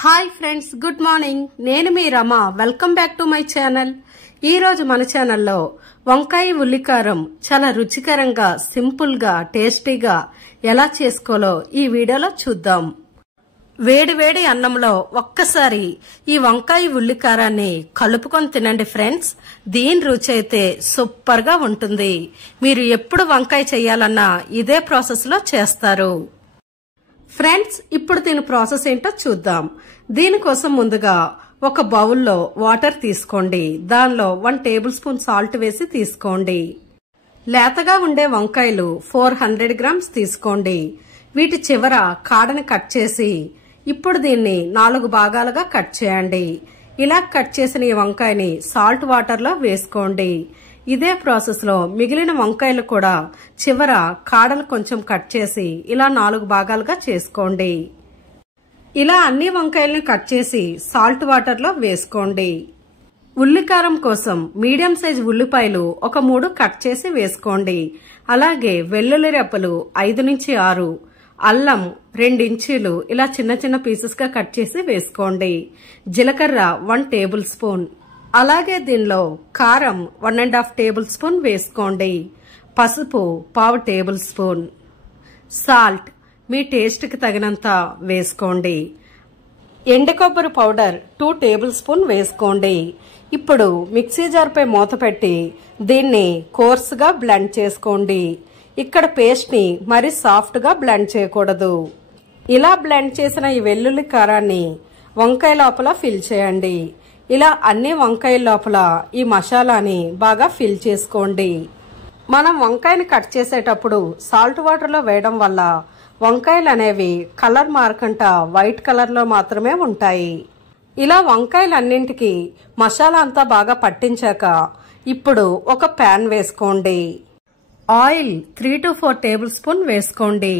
Hi friends, good morning. నేను మీ Rama. Welcome back to my channel. ఈ రోజు మన ఛానల్లో వంకాయ ఉల్లికారం చాలా రుచికరంగా, సింపుల్ గా, టేస్టీగా ఎలా చేసుకోవాలో ఈ వీడియోలో చూద్దాం. వేడి వేడి అన్నంలో ఒక్కసారి ఈ వంకాయ ఉల్లికారాన్ని కలుపుకొని తినండి ఫ్రెండ్స్. దీని రుచి అయితే సూపర్ గా ఉంటుంది. మీరు ఎప్పుడు వంకాయ చేయాలన్నా ఇదే ప్రాసెస్ లో చేస్తారు. ఫ్రెండ్స్, ఇప్పుడు దీని ప్రాసెస్ ఏంటో చూద్దాం. దీనికోసం ముందుగా ఒక బౌల్లో వాటర్ తీసుకోండి. దానిలో 1 టేబుల్ స్పూన్ సాల్ట్ వేసి తీసుకోండి. లేతగా ఉండే వంకాయలు 400 గ్రామ్స్ తీసుకోండి. వీటి చివర కాడని కట్ చేసి ఇప్పుడు దీన్ని 4 భాగాలుగా కట్ చేయండి. ఇలా కట్ చేసిన ఈ వంకాయని సాల్ట్ వాటర్ లో వేసుకోండి. ఇదే ప్రాసెస్ లో మిగిలిన వంకాయలు కూడా చివర కాడలు కొంచెం కట్ చేసి ఇలా 4 భాగాలుగా చేసుకోండి. ఇలా అన్ని వంకాయల్ని కట్ చేసి సాల్ట్ వాటర్ లో వేసుకోండి. ఉల్లికారం కోసం మీడియం సైజ్ ఉల్లిపాయలు ఒక 3 కట్ చేసి వేసుకోండి. అలాగే వెల్లుల్లి రెప్పలు 5 నుంచి 6, అల్లం 2 ఇంచీలు ఇలా చిన్న చిన్న పీసెస్ గా కట్ చేసి వేసుకోండి. జీలకర్ర 1 టేబుల్ స్పూన్. అలాగే దీనిలో కారం 1.5 టేబుల్ స్పూన్ వేసుకోండి. పసుపు 1/2 టేబుల్ స్పూన్. సాల్ట్ మీ టేస్ట్ కి తగినంత వేసుకోండి. ఎండు కొబ్బరి పౌడర్ 2 టేబుల్ స్పూన్ వేసుకోండి. ఇప్పుడు మిక్సీ జార్ పై మూత పెట్టి దీన్ని కోర్స్ గా బ్లెండ్ చేసుకోండి. ఇక్కడ పేస్ట్ ని మరి సాఫ్ట్ గా బ్లెండ్ చేయకూడదు. ఇలా బ్లెండ్ చేసిన ఈ వెల్లుల్లి కారాన్ని వంకాయ లోపల ఫిల్ చేయండి. ఇలా అన్ని వంకాయల లోపల ఈ మసాలాని బాగా ఫిల్ చేసుకోండి. మనం వంకాయని కట్ చేసేటప్పుడు సాల్ట్ వాటర్ లో వేయడం వల్ల వంకాయలు అనేవి కలర్ మారకుండా వైట్ కలర్ లో మాత్రమే ఉంటాయి. ఇలా వంకాయలన్నింటికి మసాలా అంతా బాగా పట్టించాక ఇప్పుడు ఒక ప్యాన్ వేసుకోండి. ఆయిల్ 3 to 4 టేబుల్ స్పూన్ వేసుకోండి.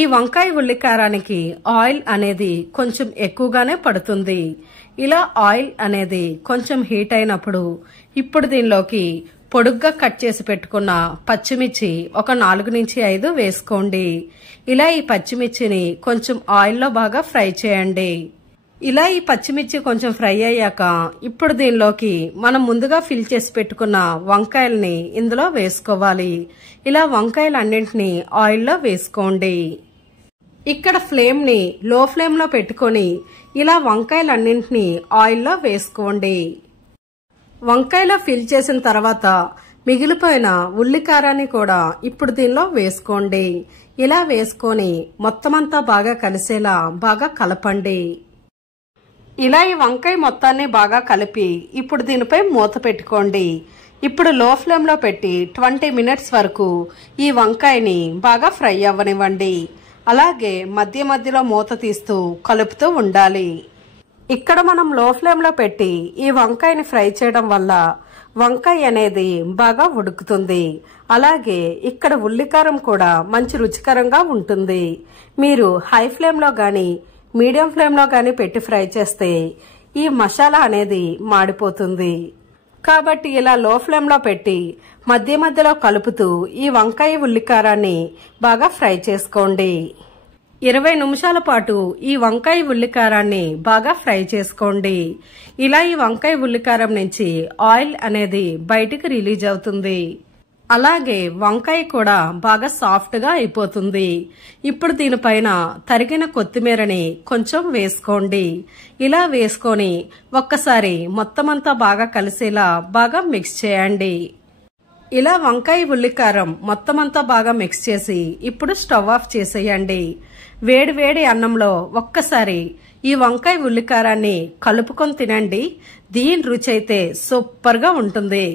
ఈ వంకాయ ఉల్లికారానికి ఆయిల్ అనేది కొంచెం ఎక్కువగానే పడుతుంది. ఇలా ఆయిల్ అనేది కొంచెం హీట్ అయినప్పుడు ఇప్పుడు దీనిలోకి పొడుగ్గా కట్ చేసి పెట్టుకున్న పచ్చిమిర్చి ఒక 4 నుంచి 5 వేసుకోండి. ఇలా ఈ పచ్చిమిర్చిని కొంచెం ఆయిల్లో బాగా ఫ్రై చేయండి. ఇలా ఈ పచ్చిమిర్చి కొంచెం ఫ్రై అయ్యాక ఇప్పుడు దీనిలోకి మనం ముందుగా ఫిల్ చేసి పెట్టుకున్న వంకాయల్ని ఇందులో వేసుకోవాలి. ఇలా వంకాయలన్నింటినీ ఆయిల్లో వేసుకోండి. ఇక్కడ ఫ్లేమ్ ని లో ఫ్లేమ్ లో పెట్టుకొని ఇలా వంకాయలన్నింటినీ ఆయిల్లో వేసుకోండి. వంకాయలో ఫిల్ చేసిన తర్వాత మిగిలిపోయిన ఉల్లికారాన్ని కూడా ఇప్పుడు దీనిలో వేసుకోండి. ఇలా వేసుకొని మొత్తం అంతా బాగా కలిసేలా బాగా కలపండి. ఇలా ఈ వంకాయ మొత్తాన్ని బాగా కలిపి ఇప్పుడు దీనిపై మూత పెట్టుకోండి. ఇప్పుడు లో ఫ్లేమ్ లో పెట్టి 20 మినిట్స్ వరకు ఈ వంకాయని బాగా ఫ్రై అవ్వనివ్వండి. అలాగే మధ్య మధ్యలో మూత తీస్తూ కలుపుతూ ఉండాలి. ఇక్కడ మనం లో ఫ్లేమ్ లో పెట్టి ఈ వంకాయని ఫ్రై చేయడం వల్ల వంకాయ అనేది బాగా ఉడుకుతుంది. అలాగే ఇక్కడ ఉల్లికారం కూడా మంచి రుచికరంగా ఉంటుంది. మీరు హై ఫ్లేమ్ లో గాని మీడియం ఫ్లేమ్ లో గాని పెట్టి ఫ్రై చేస్తే ఈ మసాలా అనేది మాడిపోతుంది. కాబట్టి ఇలా లో ఫ్లేమ్ లో పెట్టి మధ్య మధ్యలో కలుపుతూ ఈ వంకాయ ఉల్లికారాన్ని బాగా ఫ్రై చేసుకోండి. 20 నిమిషాల పాటు ఈ వంకాయ ఉల్లికారాన్ని బాగా ఫ్రై చేసుకోండి. ఇలా ఈ వంకాయ ఉల్లికారం నుంచి ఆయిల్ అనేది బయటికి రిలీజ్ అవుతుంది. అలాగే వంకాయ కూడా బాగా సాఫ్ట్ గా అయిపోతుంది. ఇప్పుడు దీనిపైన తరిగిన కొత్తిమీరని కొంచెం వేసుకోండి. ఇలా వేసుకొని ఒక్కసారి మొత్తం అంతా బాగా కలిసేలా బాగా మిక్స్ చేయండి. ఇలా వంకాయ ఉల్లికారం మొత్తం అంతా బాగా మిక్స్ చేసి ఇప్పుడు స్టవ్ ఆఫ్ చేసేయండి. వేడి వేడి అన్నంలో ఒక్కసారి ఈ వంకాయ ఉల్లికారాన్ని కలుపుకొని తినండి. దీని రుచి అయితే సూపర్ గా ఉంటుంది.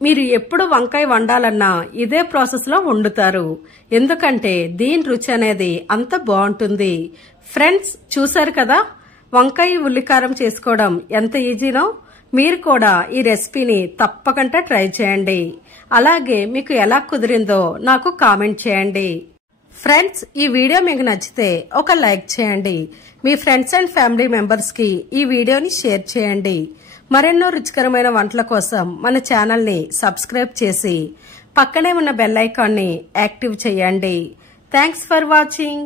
మీరు ఎప్పుడు వంకాయ వండాలన్నా ఇదే ప్రాసెస్ లో వండుతారు. ఎందుకంటే దీని రుచి అనేది అంత బాగుంటుంది. ఫ్రెండ్స్, చూసారు కదా వంకాయ ఉల్లికారం చేసుకోవడం ఎంత ఈజీనో. మీరు కూడా ఈ రెసిపీని తప్పకుండా ట్రై చేయండి. అలాగే మీకు ఎలా కుదిరిందో నాకు కామెంట్ చేయండి. ఫ్రెండ్స్, ఈ వీడియో మీకు నచ్చితే ఒక లైక్ చేయండి. మీ ఫ్రెండ్స్ అండ్ ఫ్యామిలీ మెంబర్స్ కి ఈ వీడియోని షేర్ చేయండి. మరెన్నో రుచికరమైన వంటల కోసం మన ఛానల్ ని సబ్స్క్రైబ్ చేసి పక్కనే ఉన్న బెల్ ఐకాన్ ని యాక్టివ్ చేయండి. Thanks for watching.